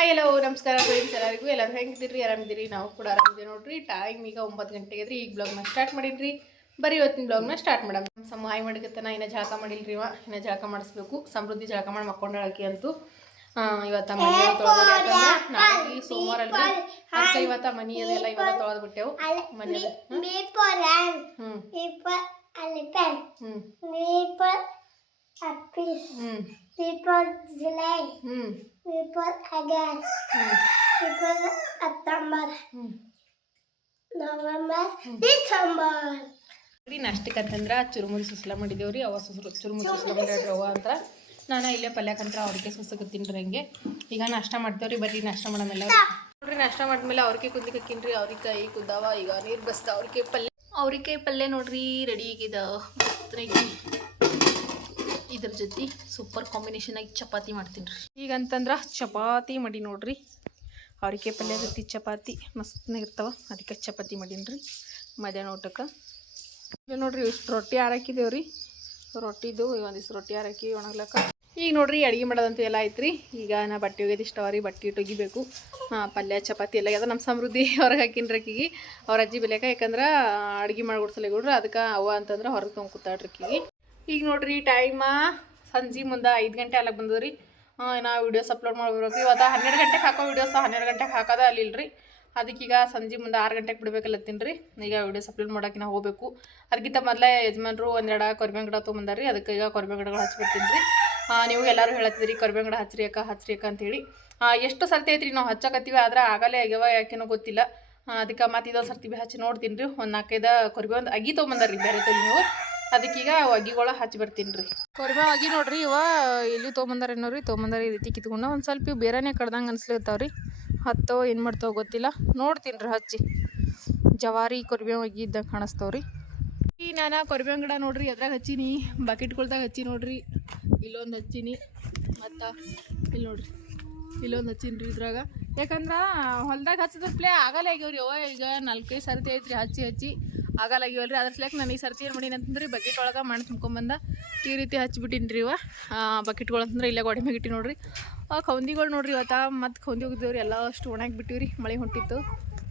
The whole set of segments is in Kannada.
ಹಾಯ್ ಎಲ್ಲೋ ನಮಸ್ಕಾರ ಫ್ರೆಂಡ್ಸ್ ಎಲ್ಲರಿಗೂ ಎಲ್ಲರೂ ಹೆಂಗಿದ್ದೀರಿ ಆರಾಮಿದ್ದೀರಿ ನಾವು ಕೂಡ ಆರಾಮಿದ್ದೀವಿ ನೋಡ್ರಿ ಟೈಮ್ ಈಗ ಒಂಬತ್ತು ಗಂಟೆಗೆ ಇದ್ರಿ ಈಗ ಬ್ಲಾಗ್ನ ಸ್ಟಾರ್ಟ್ ಮಾಡಿದ್ರಿ ಬರೀ ಇವತ್ತಿನ ಬ್ಲಾಗ್ನ ಸ್ಟಾರ್ಟ್ ಮಾಡಮ್ ಸಮ ಹಾಯ್ ಮಾಡಿಕತ್ತನ ಇನ್ನ ಜಳಕ ಮಾಡಿಲ್ರಿ ಇವ ಇನ್ನ ಜಳಕ ಮಾಡಿಸ್ಬೇಕು ಸಮೃದ್ಧಿ ಜಳಕ ಮಾಡಿ ಮಕ್ಕೊಂಡಳಕಿ ಅಂತೂ ಇವತ್ತ ಮನೆ ತೊಳೆದ್ರೆ ಈ ಸೋಮವಾರ ಅಲ್ರಿ ಅದಕ್ಕೆ ಇವತ್ತ ಮನಿ ಅದೆಲ್ಲ ಇವತ್ತ ತೊಳೆದು ಬಿಟ್ಟೆವು ಮನೆ Maple ಹ್ಞೂ ಹ್ಮ್ maple again, ಹ್ಮ್ maple September, ಹ್ಮ್. November, December. ರೀ ನಾಷ್ಟಕ್ಕೆ ಅಂತಂದ್ರೆ ಚುರುಮುರಿ ಸುಸ್ಲ ಮಾಡಿದೇವ್ರಿ ಅವ ಸುಸ್ರು ಚುರುಮುರಿ ಸುಸ್ಲ ಮಾಡ್ಯಾಡ್ರಿ ಅವ ಅಂತ ನಾನು ಇಲ್ಲೇ ಪಲ್ಯಕ್ಕಂತ್ರ ಅವ್ರಿಗೆ ಸುಸಕತ್ತೀನಿ ರೀ ಹಂಗೆ. ಈಗ ನಾಷ್ಟ ಮಾಡ್ತೇವ್ರಿ ಬರ್ರಿ ನಾಷ್ಟ ಮಾಡೋಣ ನೋಡ್ರಿ ನಾಷ್ಟ ಮಾಡಿದ್ಮೇಲೆ ಅವ್ರಿಗೆ ಕುದ್ಲಿಕ್ಕೆ ಅವ್ರಿಗೆ ಕೈ ಕುದ್ದಾವ ಈಗ ನೀರು ಬಸ್ತ ಅವ್ರಿಗೆ ಪಲ್ಯ. ಅವ್ರಿಕಾಯಿ ಪಲ್ಯ ನೋಡ್ರಿ ರೆಡಿ ಆಗೀದ. ಇದ್ರ ಜೊತೆ ಸೂಪರ್ ಕಾಂಬಿನೇಷನ್ ಆಗಿ ಚಪಾತಿ ಮಾಡ್ತೀನಿ ರೀ. ಈಗ ಅಂತಂದ್ರೆ ಚಪಾತಿ ಮಾಡಿ ನೋಡ್ರಿ. ಅವ್ರಿಕಾಯಿ ಪಲ್ಯ ಜೊತೆ ಚಪಾತಿ ಮಸ್ತ್ನಾಗ ಇರ್ತಾವ, ಅದಕ್ಕೆ ಚಪಾತಿ ಮಾಡೀನಿ ರೀ ಮಧ್ಯಾಹ್ನ ಊಟಕ್ಕೆ. ಈಗ ನೋಡ್ರಿ ಇಷ್ಟು ರೊಟ್ಟಿ ಹಾರಾಕಿದೇವ್ ರೀ ರೊಟ್ಟಿದು ಒಂದಿಷ್ಟು ರೊಟ್ಟಿ ಹಾರಾಕಿ ಒಣಗ್ಲಕ್ಕ. ಈಗ ನೋಡ್ರಿ ಅಡುಗೆ ಮಾಡೋದಂತೂ ಎಲ್ಲ ಐತ್ರಿ. ಈಗ ನಾ ಬಟ್ಟೆ ಒಗೆದು ಇಷ್ಟವ ರೀ ಬಟ್ಟೆ ಇಟ್ಟು ಒಗಿಬೇಕು. ಪಲ್ಯ, ಚಪಾತಿ ಎಲ್ಲ ಅದ ನಮ್ಮ ಸಮೃದ್ಧಿ ಹೊರಗೆ ಹಾಕಿನ್ರಿ ಆಕಿಗೆ ಅವ್ರ ಅಜ್ಜಿ ಬೆಲೆಕ ಯಾಕಂದ್ರೆ ಅಡುಗೆ ಕೊಡ್ರಿ ಅದಕ್ಕೆ ಅವ್ವ ಅಂತಂದ್ರೆ ಹೊರಗೆ ತೊಗೊಂಡು ಕೂತಾಡ್ರಿ ಆಕಿಗೆ ಈಗ ನೋಡ್ರಿ ಟೈಮ ಸಂಜೆ ಮುಂದೆ ಐದು ಗಂಟೆ ಅಲ್ಲಿಗೆ ಬಂದದ್ರಿ. ನಾ ವೀಡಿಯೋಸ್ ಅಪ್ಲೋಡ್ ಮಾಡ್ಬೇಕು ಇವತ್ತು ಹನ್ನೆರಡು ಗಂಟೆಗೆ ಹಾಕೋ ವೀಡಿಯೋಸ್ ಹನ್ನೆರಡು ಗಂಟೆಗೆ ಹಾಕೋದ ಅಲ್ಲಿಲ್ರಿ. ಅದಕ್ಕೀಗ ಸಂಜೆ ಮುಂದೆ ಆರು ಗಂಟೆಗೆ ಬಿಡ್ಬೇಕಲ್ಲತ್ತೀನಿ ರೀ ಈಗ ವೀಡಿಯೋಸ್ ಅಪ್ಲೋಡ್ ಮಾಡೋಕೆ ಹೋಗಬೇಕು. ಅದಕ್ಕಿಂತ ಮೊದಲೇ ಯಜಮಾನ್ರು ಒಂದೆರಡು ಕೊರ್ಬೇನ್ ಗಿಡ ತೊಗೊಂಬಂದಾರಿ ಅದಕ್ಕೆ ಈಗ ಕೊರ್ಬೆ ಗಿಡಗಳು ಹಚ್ಬಿಡ್ತೀನಿ ರೀ ನೀವು ಎಲ್ಲರೂ ಹೇಳತ್ತಿದ್ರಿ ಕೊರ್ಬೇನ್ ಗಿಡ ಹಚ್ರಿ ಅಕ್ಕ ಹಚ್ರಿ ಅಕ್ಕ ಅಂತೇಳಿ. ಎಷ್ಟು ಸರ್ತಿ ಐತ್ರಿ ನಾವು ಹಚ್ಚಕತ್ತೀವಿ, ಆದ್ರೆ ಆಗಲೇ ಆಗ್ಯಾವ ಯಾಕೇನೋ ಗೊತ್ತಿಲ್ಲ. ಅದಕ್ಕೆ ಮತ್ತೆ ಇದೊಂದು ಸರ್ತಿ ಬಿ ಹಚ್ಚಿ ನೋಡ್ತೀನಿ ರೀ ಒಂದು ನಾಲ್ಕೈದು ಕೊರ್ಬೆ, ಒಂದು ಅಗಿ ತೊಗೊಂಬಂದಾರಿ ಬೇರೆ ನೀವು. ಅದಕ್ಕೀಗ ಅಗಿಗಳ ಹಚ್ಚಿ ಬರ್ತೀನಿ ರೀ ಕೊರ್ಬೆ ಅಗಿ ನೋಡ್ರಿ ಇವ ಇಲ್ಲಿ ತೊಗೊಂಬಂದಾರ ಏನೋ ರೀ ತೊಗೊಂಬಂದಾರ ಈ ರೀತಿ ಕಿತ್ಕೊಂಡು ಒಂದು ಸ್ವಲ್ಪ ಇವು ಬೇರೆನೇ ಕಡ್ದಂಗೆ ಅನ್ಸ್ಲಿರ್ತಾವ ರೀ ಹತ್ತೋ ಏನು ಮಾಡ್ತಾವ ಗೊತ್ತಿಲ್ಲ ನೋಡ್ತೀನಿ ರೀ ಹಚ್ಚಿ. ಜವಾರಿ ಕೊರ್ಬೆ ಒಗಿ ಇದ್ದಂಗೆ ಕಾಣಿಸ್ತಾವ ರೀ ಈ ನಾನು ಕೊರ್ಬೆ ಗಿಡ ನೋಡ್ರಿ ಅದ್ರಾಗ ಹಚ್ಚೀನಿ ಬಕೆಟ್ಗಳ್ದಾಗ ಹಚ್ಚಿ ನೋಡ್ರಿ. ಇಲ್ಲೊಂದು ಹಚ್ಚೀನಿ ಮತ್ತು ಇಲ್ಲಿ ನೋಡ್ರಿ ಇಲ್ಲೊಂದು ಹಚ್ಚೀನಿ ರೀ ಇದ್ರಾಗ. ಯಾಕಂದ್ರೆ ಹೊಲ್ದಾಗ ಹಚ್ಚಿದ್ರೆ ಪ್ಲೇ ಆಗಲ್ಲ ಆಗ್ಯಾವ್ರಿ ಅವ ಈಗ ನಾಲ್ಕೈದು ಸರ್ತಿ ಐತ್ರಿ ಹಚ್ಚಿ ಹಚ್ಚಿ. ಆಗಲ್ಲ ಆಗ್ಯಾವಲ್ರಿ ಅದ್ರ ಸಲಕ್ಕೆ ನಾನು ಈ ಸರ್ತಿ ಏನು ಮಾಡೀನಿ ಅಂತಂದ್ರೆ ಬಕೆಟ್ ಒಳಗೆ ಮಣ್ಣು ತುಂಬ್ಕೊಂಬಂದ ಈ ರೀತಿ ಹಚ್ಬಿಟ್ಟಿನಿ ರೀ ಇವ ಬಕೆಟ್ಗಳು ಅಂತಂದ್ರೆ ಇಲ್ಲೇ ಗೋಡೆ ಮ್ಯಾಗ ಇಟ್ಟಿ ನೋಡ್ರಿ. ಆ ಕೌಂದಿಗಳು ನೋಡ್ರಿ ಇವತ್ತ. ಮತ್ತು ಕೌಂದಿ ಹೋಗಿದ್ದೇವ್ರಿ ಎಲ್ಲ ಅಷ್ಟು ಒಣಗಿ ಬಿಟ್ಟಿವ್ರಿ ಮಳೆ ಹೊಂಟಿತ್ತು.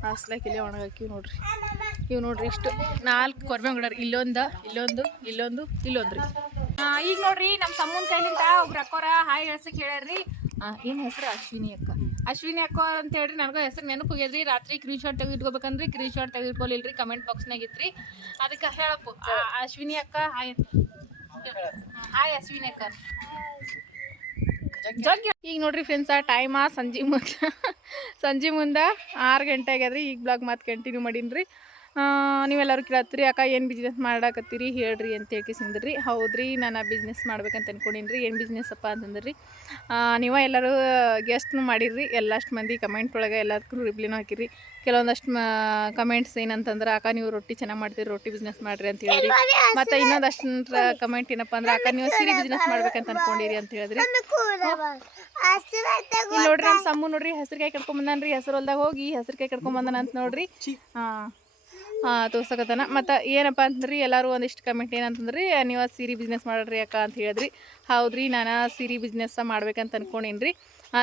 ಆ ಸಲಕ್ಕೆ ಇಲ್ಲೇ ಒಣಗಾಕಿವಿ ನೋಡ್ರಿ. ಇವು ನೋಡ್ರಿ ಇಷ್ಟು ನಾಲ್ಕು ಕೊರ್ಮೆ ಗಿಡ ಇಲ್ಲೊಂದು ಇಲ್ಲೊಂದು ಇಲ್ಲೊಂದು ಇಲ್ಲೊಂದು ರೀ. ಈಗ ನೋಡ್ರಿ ನಮ್ಮ ತಮ್ಮನ ಕೈಲಿಂದ ಒಬ್ರು ಅಕ್ಕೋರ ಹಾಯ್ ಹೇಳ್ಸಕ್ಕೆ ಹೇಳ್ಯಾರ್ರಿ. ಏನು ಹೆಸರು? ಅಶ್ವಿನಿ ಅಕ್ಕ. ಅಶ್ವಿನಿ ಅಕ್ಕ ಅಂತ ಹೇಳ್ರಿ, ನನಗೂ ಹೆಸರು ನೆನಪು ಹೋಗ್ಯದ್ರಿ. ರಾತ್ರಿ ಕ್ರೀನ್ ಶಾಟ್ ತೆಗೆದು ಇಟ್ಕೋಬೇಕಂದ್ರಿ ಕ್ರೀನ್ ಶಾಟ್ ತೆಗೆದು ಕಮೆಂಟ್ ಬಾಕ್ಸ್ನಾಗ ಇತ್ರಿ ಅದಕ್ಕೆ ಹೇಳಪ್ಪು ಅಶ್ವಿನಿ ಅಕ್ಕ, ಹಾಯ್. ಹಾಯ್ ಅಶ್ವಿನಿ ಅಕ್ಕ. ಈಗ ನೋಡ್ರಿ ಫ್ರೆಂಡ್ಸ್ ಆ ಟೈಮ ಸಂಜೆ ಮುಂದೆ ಸಂಜೆ ಮುಂದೆ ಆರು ಗಂಟೆ ಆಗ್ಯದ್ರಿ. ಈಗ ಬ್ಲಾಗ್ ಮತ್ತೆ ಕಂಟಿನ್ಯೂ ಮಾಡೀನಿ ರೀ ನೀವೆಲ್ಲರೂ ಕೇಳತ್ತೀರಿ, ಅಕ್ಕ, ಏನು ಬಿಸ್ನೆಸ್ ಮಾಡಾಕತ್ತೀರಿ? ಹೇಳ್ರಿ ಅಂತ ಹೇಳ್ಕಿಸಿಂದ್ರಿ ಹೌದ್ರಿ, ನಾನು ಬಿಸ್ನೆಸ್ ಮಾಡ್ಬೇಕಂತ ಅನ್ಕೊಂಡೀನಿ ರೀ ಏನು ಬಿಸ್ನೆಸ್ ಅಪ್ಪ ಅಂತಂದ್ರಿ. ರೀ ನೀವು ಎಲ್ಲರೂ ಗೆಸ್ಟ್ನು ಮಾಡಿರಿ ಎಲ್ಲಷ್ಟು ಮಂದಿ ಕಮೆಂಟ್ ಒಳಗೆ ಎಲ್ಲದಕ್ಕೂ ರಿಪ್ಲಿನೂ ಹಾಕಿರಿ ಕೆಲವೊಂದಷ್ಟು ಕಮೆಂಟ್ಸ್ ಏನಂತಂದ್ರೆ, ಅಕ್ಕ, ನೀವು ರೊಟ್ಟಿ ಚೆನ್ನಾಗಿ ಮಾಡ್ತೀರಿ, ರೊಟ್ಟಿ ಬಿಸ್ನೆಸ್ ಮಾಡಿರಿ ಅಂತ ಹೇಳಿರಿ. ಮತ್ತು ಇನ್ನೊಂದಷ್ಟು ಕಮೆಂಟ್ ಏನಪ್ಪ ಅಂದ್ರೆ, ಅಕ್ಕ, ನೀವು ಸೀರೆ ಬಿಸ್ನೆಸ್ ಮಾಡ್ಬೇಕಂತ ಅನ್ಕೊಂಡಿರಿ ಅಂತ ಹೇಳಿದ್ರಿ. ನೋಡ್ರಿ ನಮ್ಮ ಸಮ್ಮು ನೋಡ್ರಿ ಹೆಸರಿಕಾಯಿ ಕಟ್ಕೊಂಡ್ ಬಂದಾನ್ರಿ. ಹೆಸರು ಹೊಲ್ದಾಗ ಹೋಗಿ ಹೆಸರಿಕಾಯಿ ಕಟ್ಕೊಂಡ್ ಬಂದಾನ ಅಂತ ನೋಡ್ರಿ. ಹಾಂ ತೋರ್ಸಕತ್ತಾನ. ಮತ್ತು ಏನಪ್ಪ ಅಂತಂದ್ರಿ, ಎಲ್ಲರೂ ಒಂದಿಷ್ಟು ಕಮೆಂಟ್ ಏನಂತಂದ್ರಿ, ನೀವು ಸೀರೆ ಬಿಸ್ನೆಸ್ ಮಾಡ್ರಿ ಅಕ್ಕ ಅಂತ ಹೇಳಿದ್ರಿ. ಹೌದ್ರಿ, ನಾನು ಸೀರೆ ಬಿಸ್ನೆಸ್ ಮಾಡ್ಬೇಕಂತ ಅನ್ಕೊಂಡೀನಿ ರೀ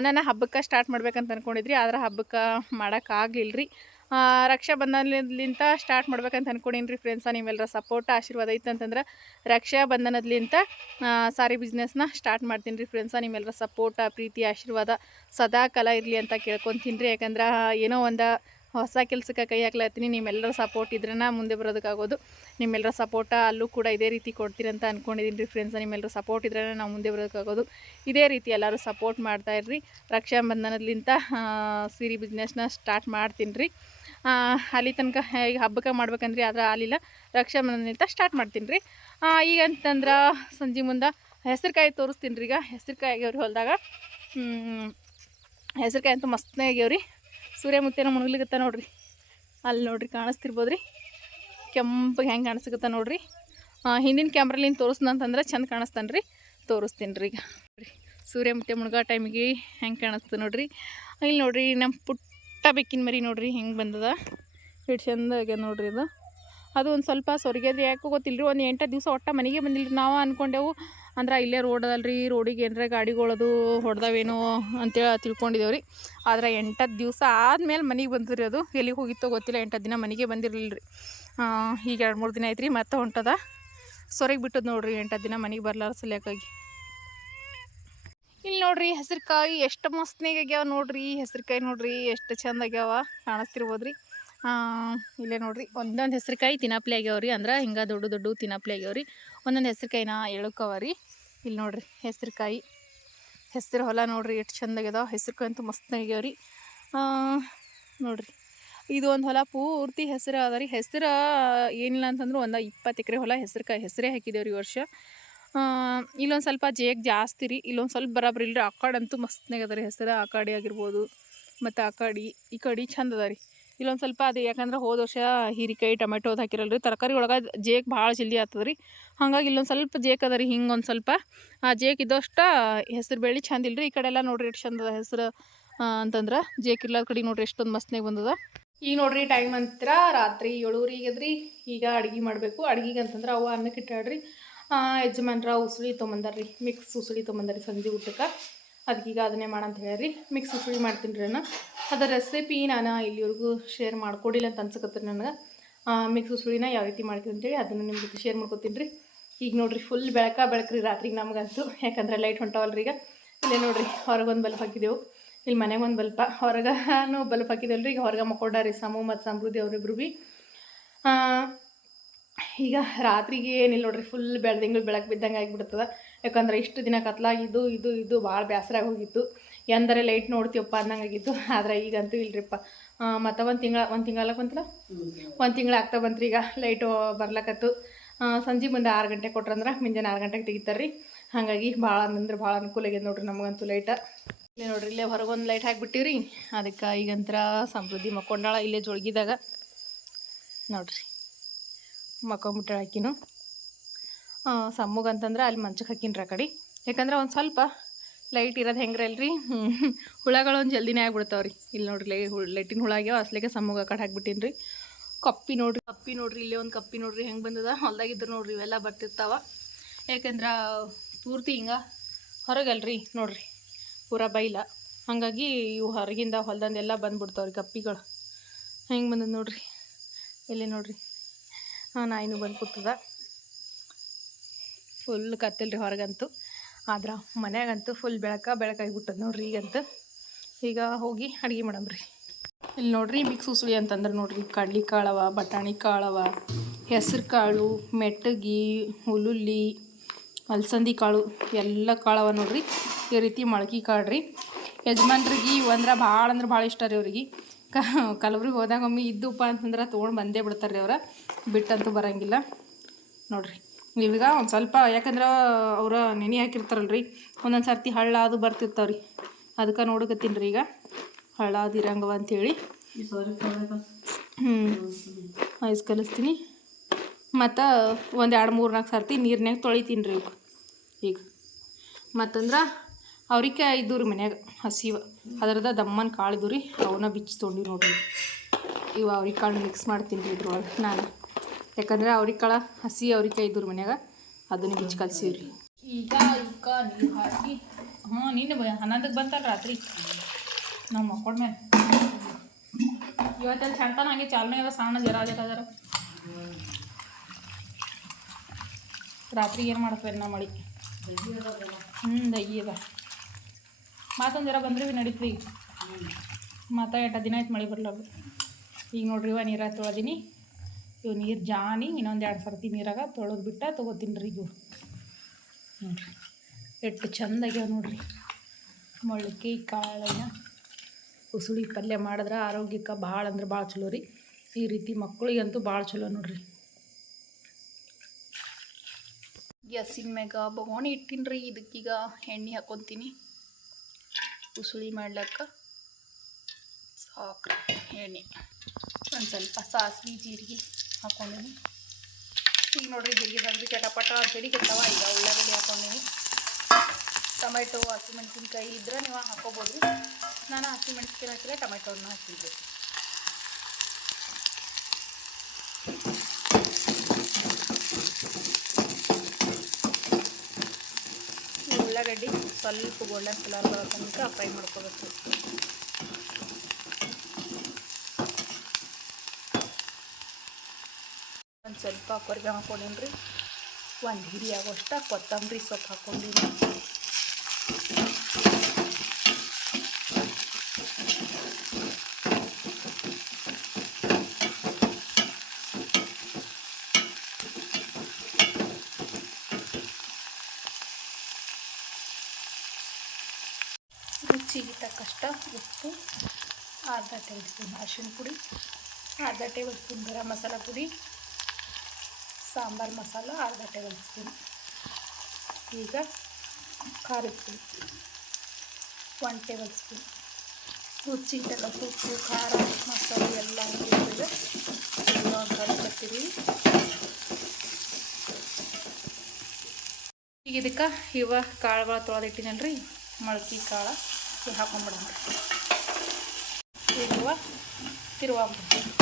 ನಾನು ಹಬ್ಬಕ್ಕೆ ಸ್ಟಾರ್ಟ್ ಮಾಡ್ಬೇಕಂತ ಅನ್ಕೊಂಡಿದ್ರಿ, ಆದ್ರೆ ಹಬ್ಬಕ್ಕೆ ಮಾಡೋಕ್ಕಾಗಲಿಲ್ಲ ರೀ ರಕ್ಷಾ ಬಂಧನಲಿಂತ ಸ್ಟಾರ್ಟ್ ಮಾಡ್ಬೇಕಂತ ಅನ್ಕೊಂಡೀನಿ ರೀ ಫ್ರೆಂಡ್ಸ ನೀವೆಲ್ಲರ ಸಪೋರ್ಟ್ ಆಶೀರ್ವಾದ ಐತೆ ಅಂತಂದ್ರೆ ರಕ್ಷಾ ಬಂಧನದ್ಲಿಂತ ಸಾರಿ ಬಿಸ್ನೆಸ್ನ ಸ್ಟಾರ್ಟ್ ಮಾಡ್ತೀನಿ ರೀ ಫ್ರೆಂಡ್ಸ ನಿಮ್ಮೆಲ್ಲರ ಸಪೋರ್ಟ ಪ್ರೀತಿ, ಆಶೀರ್ವಾದ ಸದಾ ಕಲಾ ಇರಲಿ ಅಂತ ಕೇಳ್ಕೊತೀನಿ ರೀ ಯಾಕಂದ್ರೆ ಏನೋ ಒಂದು ಹೊಸ ಕೆಲಸಕ್ಕೆ ಕೈ ಹಾಕ್ಲತ್ತೀನಿ. ನಿಮ್ಮೆಲ್ಲರ ಸಪೋರ್ಟ್ ಇದ್ರನ ಮುಂದೆ ಬರೋದಕ್ಕಾಗೋದು. ನಿಮ್ಮೆಲ್ಲರ ಸಪೋರ್ಟ ಅಲ್ಲೂ ಕೂಡ ಇದೇ ರೀತಿ ಕೊಡ್ತೀರ ಅಂತ ಅಂದ್ಕೊಂಡಿದ್ದೀನಿ ರೀ ಫ್ರೆಂಡ್ಸ ನಿಮ್ಮೆಲ್ಲರ ಸಪೋರ್ಟ್ ಇದ್ರೇ ನಾವು ಮುಂದೆ ಬರೋದಕ್ಕಾಗೋದು. ಇದೇ ರೀತಿ ಎಲ್ಲರೂ ಸಪೋರ್ಟ್ ಮಾಡ್ತಾ ಇರ್ರಿ. ರಕ್ಷಾಬಂಧನದ್ಲಿಂತ ಸೀರೆ ಬಿಸ್ನೆಸ್ನ ಸ್ಟಾರ್ಟ್ ಮಾಡ್ತೀನಿ ರೀ. ಅಲ್ಲಿ ತನಕ ಈಗ ಹಬ್ಬಕ್ಕೆ ಮಾಡ್ಬೇಕಂದ್ರಿ ಆದ್ರೆ ಆಗಲಿಲ್ಲ. ರಕ್ಷಾಬಂಧನದಿಂದ ಸ್ಟಾರ್ಟ್ ಮಾಡ್ತೀನಿ ರೀ. ಈಗ ಅಂತಂದ್ರೆ ಸಂಜೆ ಮುಂದೆ ಹೆಸರುಕಾಯಿ ತೋರಿಸ್ತೀನಿ ರೀ ಈಗ. ಹೆಸರುಕಾಯಿ ಆಗ್ಯಾವ್ರಿ ಹೊಲದಾಗ ಹೆಸರುಕಾಯಿ ಅಂತೂ ಮಸ್ತನೇ ಆಗ್ಯಾವ್ರಿ. ಸೂರ್ಯಮುತ್ತೇನ ಮುಣಗ್ಲಿಗತ್ತ ನೋಡ್ರಿ. ಅಲ್ಲಿ ನೋಡ್ರಿ ಕಾಣಿಸ್ತಿರ್ಬೋದ್ರಿ. ಕೆಂಪಗೆ ಹೆಂಗೆ ಕಾಣಿಸ್ಕತ್ತ ನೋಡ್ರಿ. ಹಿಂದಿನ ಕ್ಯಾಮ್ರಲಿಂದ ತೋರಿಸ್ದಂತಂದ್ರೆ ಚಂದ ಕಾಣಿಸ್ತಾನೆ ರೀ ತೋರಿಸ್ತೀನಿ ರೀ ಈಗ. ನೋಡ್ರಿ ಸೂರ್ಯಮುತ್ತೆ ಮುಳುಗೋ ಟೈಮಿಗೆ ಹೆಂಗೆ ಕಾಣಿಸ್ತದೆ ನೋಡ್ರಿ. ಇಲ್ಲಿ ನೋಡ್ರಿ ನಮ್ಮ ಪುಟ್ಟ ಬೆಕ್ಕಿನ ಮರಿ ನೋಡ್ರಿ ಹೆಂಗೆ ಬಂದದ. ಇಟ್ಟು ಚಂದ ಆಗ್ಯದ ನೋಡ್ರಿ ಇದು. ಅದು ಒಂದು ಸ್ವಲ್ಪ ಸೊರ್ಗ್ಯದ ಯಾಕೋ ಗೊತ್ತಿಲ್ಲ ರೀ ಒಂದು ಎಂಟು ದಿವಸ ಒಟ್ಟ ಮನೆಗೆ ಬಂದಿಲ್ಲ ರೀ ನಾವು ಅಂದ್ಕೊಂಡೆವು ಅಂದ್ರೆ ಇಲ್ಲೇ ರೋಡ್ ಅದಲ್ರಿ ರೋಡಿಗೆ ಏನರ ಗಾಡಿಗಳದು ಹೊಡೆದವೇನೋ ಅಂತೇಳಿ ತಿಳ್ಕೊಂಡಿದ್ದೇವೆ ರೀ ಆದ್ರೆ ಎಂಟತ್ತು ದಿವಸ ಆದ್ಮೇಲೆ ಮನೆಗೆ ಬಂದ್ರಿ ಅದು. ಎಲ್ಲಿಗೆ ಹೋಗಿತ್ತೋ ಗೊತ್ತಿಲ್ಲ ಎಂಟತ್ತು ದಿನ ಮನೆಗೆ ಬಂದಿರಲಿಲ್ಲ ರೀ ಈಗ ಎರಡು ಮೂರು ದಿನ ಐತ್ರಿ ಮತ್ತೆ ಹೊಂಟದ. ಸೊರಗೆ ಬಿಟ್ಟದ್ ನೋಡ್ರಿ ಎಂಟತ್ತು ದಿನ ಮನೆಗೆ ಬರ್ಲಾರ ಸಲಕ್ಕಾಗಿ ಇಲ್ಲಿ ನೋಡ್ರಿ ಹೆಸರುಕಾಯಿ ಎಷ್ಟು ಮಸ್ತ್ನಾಗ ಆಗ್ಯಾವ ನೋಡ್ರಿ, ಹೆಸರುಕಾಯಿ ನೋಡ್ರಿ ಎಷ್ಟು ಚಂದ ಆಗ್ಯಾವ ಕಾಣಿಸ್ತಿರ್ಬೋದ್ರಿ. ಇಲ್ಲೇ ನೋಡ್ರಿ ಒಂದೊಂದು ಹೆಸರುಕಾಯಿ ತಿನ್ನಪ್ಲೆ ಆಗ್ಯಾವ್ರಿ ಅಂದ್ರೆ ಹಿಂಗೆ ದೊಡ್ಡ ದೊಡ್ಡ ತಿನ್ನಪ್ಲೆ ಆಗ್ಯಾವ್ರಿ. ಒಂದೊಂದು ಹೆಸರುಕಾಯಿನ ಎಳುಕವ ರೀ. ಇಲ್ಲಿ ನೋಡ್ರಿ ಹೆಸರುಕಾಯಿ ಹೆಸರು ಹೊಲ ನೋಡ್ರಿ ಎಷ್ಟು ಚಂದ ಆಗ್ಯದ ಹೆಸರುಕಾಯಿ ಅಂತೂ ಮಸ್ತ್ ಆ, ನೋಡ್ರಿ. ಇದು ಒಂದು ಹೊಲ ಪೂರ್ತಿ ಹೆಸರು ಅದ ರೀ. ಹೆಸರು ಏನಿಲ್ಲ ಅಂತಂದ್ರೆ ಒಂದು ಇಪ್ಪತ್ತು ಎಕರೆ ಹೊಲ ಹೆಸರುಕಾಯಿ ಹೆಸರೇ ಹಾಕಿದೇವ್ರಿ ಈ ವರ್ಷ. ಇಲ್ಲೊಂದು ಸ್ವಲ್ಪ ಜೇಗ್ ಜಾಸ್ತಿ ರೀ. ಇಲ್ಲೊಂದು ಸ್ವಲ್ಪ ಬರಾಬರಿ ಇಲ್ಲರಿ ಆ ಕಡೆ ಅಂತೂ ಮಸ್ತ್ನಾಗ ಅದ ರೀ ಹೆಸರು. ಆ ಕಡೆ ಆಗಿರ್ಬೋದು ಮತ್ತು ಆ ಕಡೆ ಈ ಕಡೆ ಚಂದ ಅದ ರೀ. ಇಲ್ಲೊಂದು ಸ್ವಲ್ಪ ಅದು ಯಾಕಂದ್ರೆ ಹೋದ ವರ್ಷ ಹೀರಿಕಾಯಿ ಟೊಮೆಟೊ ಅದು ಹಾಕಿರಲ್ರಿ. ತರಕಾರಿ ಒಳಗೆ ಜೇಕ್ ಭಾಳ ಜಲ್ದಿ ಆಗ್ತದೆ ರೀ ಹಾಗಾಗಿ ಇಲ್ಲೊಂದು ಸ್ವಲ್ಪ ಜೇಕ್ ಅದ ರೀ ಹಿಂಗೆ ಒಂದು ಸ್ವಲ್ಪ. ಆ ಜೇಕ್ ಇದ್ದಷ್ಟು ಹೆಸರು ಬೆಳೆ ಚಂದ ಇಲ್ರಿ. ಈ ಕಡೆ ಎಲ್ಲ ನೋಡಿರಿ ಎಷ್ಟು ಚಂದ ಅದ ಹೆಸರು. ಅಂತಂದ್ರೆ ಜೇಕ್ ಇರ್ಲಾದ ಕಡೆ ನೋಡ್ರಿ ಎಷ್ಟೊಂದು ಮಸ್ತ್ನಾಗ ಬಂದದ. ಈಗ ನೋಡ್ರಿ ಟೈಮ್ ಅಂತರ ರಾತ್ರಿ ಏಳುವರೆಗೆ ಅದ್ರಿ ಈಗ ಅಡುಗೆ ಮಾಡಬೇಕು. ಅಡುಗೆಗೆ ಅಂತಂದ್ರೆ ಅವು ಅನ್ನಕ್ಕೆ ಇಟ್ಟಾಡ್ರಿ ಯಜಮಾನ್ರ ಉಸುಳಿ ತೊಗೊಂಬಂದಾರ್ರಿ ಮಿಕ್ಸ್ ಉಸುಳಿ ತೊಗೊಂಬಂದಾರಿ ಸಂಜೆ ಊಟಕ್ಕೆ. ಅದಕ್ಕೀಗ ಅದನ್ನೇ ಮಾಡಂತ ಹೇಳ್ರಿ. ಮಿಕ್ಸ್ ಉಸುಳಿ ಮಾಡ್ತೀನಿ ರೀ ನಾನು ಅದರ ರೆಸಿಪಿ ನಾನು ಇಲ್ಲಿವರೆಗೂ ಶೇರ್ ಮಾಡ್ಕೊಡಿಲ್ಲ ಅಂತ ಅನ್ಸಕತ್ತೆ ನನಗೆ. ಮಿಕ್ಸ್ ಉಸುಳಿನ ಯಾವ ರೀತಿ ಮಾಡ್ತೀನಿ ಅಂತೇಳಿ ಅದನ್ನು ನಿಮ್ಮ ಜೊತೆ ಶೇರ್ ಮಾಡ್ಕೊತೀನಿ ರೀ. ಈಗ ನೋಡಿರಿ ಫುಲ್ ಬೆಳಕ ಬೆಳಕ್ರಿ ರಾತ್ರಿಗೆ ನಮಗಂತೂ. ಯಾಕಂದ್ರೆ ಲೈಟ್ ಹೊಂಟವಲ್ರಿ ಈಗ. ಇಲ್ಲೇ ನೋಡಿರಿ ಹೊರಗೊಂದು ಬಲ್ಪ್ ಹಾಕಿದೆವು. ಇಲ್ಲಿ ಮನೆಗೆ ಒಂದು ಬಲ್ಪ. ಹೊರಗೂ ಬಲ್ಪ್ ಹಾಕಿದೆವಲ್ರಿ. ಈಗ ಹೊರಗೆ ಮಕ್ಕೊಂಡಾರಿ ಸಮು ಮತ್ತು ಸಮೃದ್ಧಿ ಅವರಿಬ್ರು ಭೀ ಈಗ ರಾತ್ರಿಗೆ ಏನಿಲ್ಲ ನೋಡ್ರಿ ಫುಲ್ ಬೆಳ್ದಿಂಗಳು ಬೆಳಕು ಬಿದ್ದಂಗೆ ಆಗಿಬಿಡ್ತದ. ಯಾಕಂದ್ರೆ ಇಷ್ಟು ದಿನ ಕತ್ಲಾಗಿದ್ದು ಇದು ಇದು ಭಾಳ ಬೇಸರಾಗಿ ಹೋಗಿತ್ತು. ಎಂದರೆ ಲೈಟ್ ನೋಡ್ತೀವಪ್ಪ ಅನ್ನಂಗಾಗಿತ್ತು. ಆದರೆ ಈಗಂತೂ ಇಲ್ರಿಪ್ಪ. ಮತ್ತು ಒಂದು ತಿಂಗಳ ಒಂದು ತಿಂಗಳ ಬಂತಲ್ಲ? ಒಂದು ತಿಂಗಳು ಆಗ್ತಾ ಬಂತ್ರಿ ಈಗ. ಲೈಟು ಬರ್ಲಕತ್ತು. ಸಂಜೆ ಮುಂದೆ ಆರು ಗಂಟೆ ಕೊಟ್ರಂದ್ರೆ ಮುಂಜಾನೆ ಆರು ಗಂಟೆಗೆ ತೆಗಿತಾರೆ ರೀ ಹಾಗಾಗಿ ಭಾಳ ಅಂದ್ರೆ ಭಾಳ ಅನುಕೂಲ ಆಗ್ಯದ ನೋಡ್ರಿ ನಮಗಂತೂ ಲೈಟ ಇಲ್ಲೇ ನೋಡ್ರಿ, ಇಲ್ಲೇ ಹೊರಗೊಂದು ಲೈಟ್ ಹಾಕ್ಬಿಟ್ಟಿವ್ರಿ. ಅದಕ್ಕೆ ಈಗಂತರ ಸಮೃದ್ಧಿ ಮಕ್ಕೊಂಡಾಳ ಇಲ್ಲೇ ಜೋಳ್ಗಿದಾಗ. ನೋಡ್ರಿ. ಮಕ್ಕೊಂಬಿಟ್ಟಾಳ ಆಕಿನು. ಸಮ್ಮಗಂತಂದ್ರೆ ಅಲ್ಲಿ ಮಂಚಕ್ಕೆ ಹಾಕಿನ್ರಿ ಆ ಕಡೆ. ಯಾಕಂದ್ರೆ ಒಂದು ಸ್ವಲ್ಪ ಲೈಟ್ ಇರೋದು ಹೆಂಗ್ರಿ ಅಲ್ರಿ? ಹುಳಗಳು ಒಂದು ಜಲ್ದಿನೇ ಆಗ್ಬಿಡ್ತಾವ್ರಿ. ಇಲ್ಲಿ ನೋಡ್ರಿ ಲೈ ಹುಳ ಲೈಟಿನ ಹುಳ ಆಗ್ಯಾವ, ಅಸ್ಲಿಗೆ ಸಮ್ಮಗ ಕಡೆ ಹಾಕ್ಬಿಟ್ಟಿನಿ ರೀ ಕಪ್ಪಿ ನೋಡ್ರಿ ಕಪ್ಪಿ ನೋಡ್ರಿ, ಇಲ್ಲೇ ಒಂದು ಕಪ್ಪಿ ನೋಡ್ರಿ ಹೆಂಗೆ ಬಂದದ? ಹೊಲ್ದಾಗಿದ್ರು ನೋಡ್ರಿ, ಇವೆಲ್ಲ ಬರ್ತಿರ್ತಾವ. ಯಾಕಂದ್ರೆ ಪೂರ್ತಿ ಹಿಂಗೆ ಹೊರಗಲ್ರಿ ನೋಡ್ರಿ, ಪೂರ ಬೈಲ. ಹಾಗಾಗಿ ಇವು ಹೊರಗಿಂದ ಹೊಲ್ದಂದೆಲ್ಲ ಬಂದ್ಬಿಡ್ತಾವ್ರಿ ಕಪ್ಪಿಗಳು. ಹೆಂಗೆ ಬಂದದ ನೋಡ್ರಿ? ಇಲ್ಲಿ ನೋಡ್ರಿ. ಹಾಂ ನಾಯಿನೂ ಬಂದು ಕೂತದ. ಫುಲ್ ಕತ್ತಲ್ರಿ ಹೊರಗಂತೂ. ಆದ್ರೆ ಮನ್ಯಾಗಂತೂ ಫುಲ್ ಬೆಳಕ ಬೆಳಕಾಗಿಬಿಟ್ಟದ ನೋಡ್ರಿ ಈಗಂತೂ. ಈಗ ಹೋಗಿ ಅಡುಗೆ ಮಾಡಮ್ರಿ ಇಲ್ಲಿ ನೋಡ್ರಿ ಮಿಕ್ಸ್ ಉಸುಳಿ ಅಂತಂದ್ರೆ ನೋಡ್ರಿ ಕಡ್ಲಿ ಕಾಳವ, ಬಟಾಣಿ ಕಾಳವ, ಹೆಸ್ರು ಕಾಳು, ಮೆಟ್ಟಗಿ, ಹುಲುಲ್ಲಿ, ಅಲಸಂದಿ ಕಾಳು ಎಲ್ಲ ಕಾಳವ ನೋಡ್ರಿ. ಈ ರೀತಿ ಮೊಳಕೆ ರೀ ಯಜಮಾನ್ರಿಗೆ ಇವಂದ್ರೆ ಭಾಳ ಅಂದ್ರೆ ಭಾಳ ಇಷ್ಟ ರೀ ಅವ್ರಿಗೆ. ಕಲಬ್ರಿಗೆ ಹೋದಾಗ ಒಮ್ಮೆ ಇದ್ದುಪ್ಪ ಅಂತಂದ್ರೆ ತೊಗೊಂಡು ಬಂದೇ ಬಿಡ್ತಾರೆ ರೀ ಅವ್ರ. ಬಿಟ್ಟಂತೂ ಬರೋಂಗಿಲ್ಲ. ನೋಡ್ರಿ. ಇವಾಗ ಒಂದು ಸ್ವಲ್ಪ, ಯಾಕಂದ್ರೆ ಅವ್ರ ನೆನೆ ಹಾಕಿರ್ತಾರಲ್ರಿ, ಒಂದೊಂದು ಸರ್ತಿ ಹಳ್ಳ ಅದು ಬರ್ತಿರ್ತಾವೆ ರೀ ಅದಕ್ಕೆ ನೋಡಕತ್ತೀನಿ ರೀ ಈಗ, ಹಳ್ಳ ಅದು ಇರಂಗವ ಅಂಥೇಳಿ ಹ್ಞೂ ಐಸ್ ಕಲಿಸ್ತೀನಿ. ಮತ್ತು ಒಂದು ಎರಡು ಮೂರು ನಾಲ್ಕು ಸರ್ತಿ ನೀರಿನಾಗ ತೊಳಿತೀನಿ ರೀ ಇವಾಗ ಈಗ ಮತ್ತಂದ್ರೆ ಅವ್ರಿಗೆ ಇದ್ದು ರೀ ಮನ್ಯಾಗ ಹಸಿವ, ಅದರದ ದಮ್ಮನ ಕಾಳಿದ್ವು ರೀ ಅವನ್ನ ಬಿಚ್ಚಿ ತೊಗೊಂಡು ನೋಡ್ರಿ. ಇವು ಅವ್ರಿಕಾಳು ಮಿಕ್ಸ್ ಮಾಡ್ತೀನಿ ರೀ ಇದ್ರೊಳಗೆ ನಾನು. ಯಾಕಂದ್ರೆ ಅವ್ರಿಕಾಳ ಹಸಿ ಅವ್ರಿಕಾಯಿ ಇದ್ರ ಮನ್ಯಾಗ, ಅದನ್ನ ಬಿಚ್ಚಿ ಈಗ ಇವಕ್ಕ ನೀರು ಹಾಕಿ ಹ್ಞೂ ನೀನು ಹನ್ನೊಂದಕ್ಕೆ ಬಂತಲ್ಲ ರಾತ್ರಿ. ನಾವು ಮೇಲೆ ಇವತ್ತೆಲ್ಲ ಚಂತನ ಹಂಗೆ ಚಾಲನೆ ಅದ, ಸಣ್ಣ ಜರ ಜರ ರಾತ್ರಿ ಏನು ಮಾಡ್ತಾರೆ ನಾ ಮಳಿ? ಹ್ಞೂ ದಯ್ಯ ಅದ. ಮತ್ತೊಂದು ಜರ ಬಂದ್ರೆ ಭೀ ನಡೀತದೆ ಈಗ ಮತ್ತು ಎಂಟು ದಿನ ಆಯ್ತು ಮಳೆ ಬರ್ಲಾಗ ಈಗ ನೋಡ್ರಿ ಇವ ನೀರು ತೊಳೆದೀನಿ ಇವು ನೀರು ಜಾನಿ ಇನ್ನೊಂದು ಎರಡು ಸರ್ತಿ ನೀರಾಗ ತೊಳೆದು ಬಿಟ್ಟ ತೊಗೋತೀನಿ ರೀ ಇವು ನೋಡ್ರಿ, ಎಷ್ಟು ಚಂದ ಆಗ್ಯಾವ ನೋಡ್ರಿ. ಮೊಳಕೆ, ಕಾಳನ್ನ ಉಸುಳಿ ಪಲ್ಯ ಮಾಡಿದ್ರೆ ಆರೋಗ್ಯಕ್ಕೆ ಭಾಳ ಅಂದ್ರೆ ಭಾಳ ಚಲೋ ರೀ. ಈ ರೀತಿ ಮಕ್ಕಳಿಗಂತೂ ಭಾಳ ಚಲೋ ನೋಡ್ರಿ. ಗ್ಯಾಸಿನ ಮ್ಯಾಗ ಬಗೋಣಿ ಇಟ್ಟಿನಿ ರೀ, ಇದಕ್ಕೀಗ ಎಣ್ಣೆ ಹಾಕೊತೀನಿ. ಉಸುಳಿ ಮಾಡ್ಲಕ್ಕ ಸಾಕ್ರಿ ಎಣ್ಣೆ. ಒಂದು ಸ್ವಲ್ಪ ಸಾಸಿವೆ, ಜೀರಿಗೆ. ಹಾಕೊಂಡಿನಿ. ಈಗ ನೋಡ್ರಿ ಜೀರಿಗೆ ಸಾಸಿವೆ ಚಟಪಟ ಜಡಿ ಕೆಟ್ಟವ ಈಗ ಉಳ್ಳಾಗಡ್ಡಿ ಹಾಕೊಂಡಿನಿ. ಟೊಮೆಟೊ ಹಸಿಮೆಣಸಿನ್ಕಾಯಿ ಇದ್ರೆ ನೀವು ಹಾಕೋಬೋದು ರೀ ನಾನು ಹಸಿಮೆಣಸಿನ್ಕಾಯಿ ಹಾಕಿದ್ರೆ ಟೊಮೆಟೊನ ಹಾಕಿದ್ದೆ ಸ್ವಲ್ಪ ಗೋಲ್ಡನ್ ಕಲರ್ ಬರೋ ತನಕ ಫ್ರೈ ಮಾಡ್ಕೋಬೇಕು. ಒಂದು ಸ್ವಲ್ಪ ಕೊರ್ಗೆ ರೀ ಒಂದು ಹಿಡಿ ಆಗೋಷ್ಟ ಕೊತ್ತಂಬರಿ ಸೊಪ್ಪು ಹಾಕೊಂಡೀನಿ. ರುಚಿಗೆ ತಕ್ಕಷ್ಟ ಉಪ್ಪು, ಅರ್ಧ ಟೇಬಲ್ ಸ್ಪೂನ್ ಅರಿಶಿನ ಪುಡಿ, ಅರ್ಧ ಟೇಬಲ್ ಸ್ಪೂನ್ ಗರಂ ಮಸಾಲ ಪುಡಿ ಸಾಂಬಾರು ಮಸಾಲ ಅರ್ಧ ಟೇಬಲ್ ಸ್ಪೂನ್ ಈಗ ಖಾರದ ಪುಡಿ. One tablespoon. ರುಚಿ ತಕ್ಕ ಉಪ್ಪು, ಖಾರ, ಮಸಾಲೆ ಎಲ್ಲ ಇರ್ತದೆ ಎಲ್ಲ ಒಂದು ಕಲಿಸ್ಕೊತೀವಿ ಈಗ ಇದಕ್ಕೆ ಇವ ಕಾಳುಗಳು ರೀ ಮೊಳಕೆ ಕಾಳು ಇವು ಹಾಕೊಂಡ್ಬಿಡೋಣ ಇರುವ ತಿರುವಾಗ್ಬಿಡ್ತೀವಿ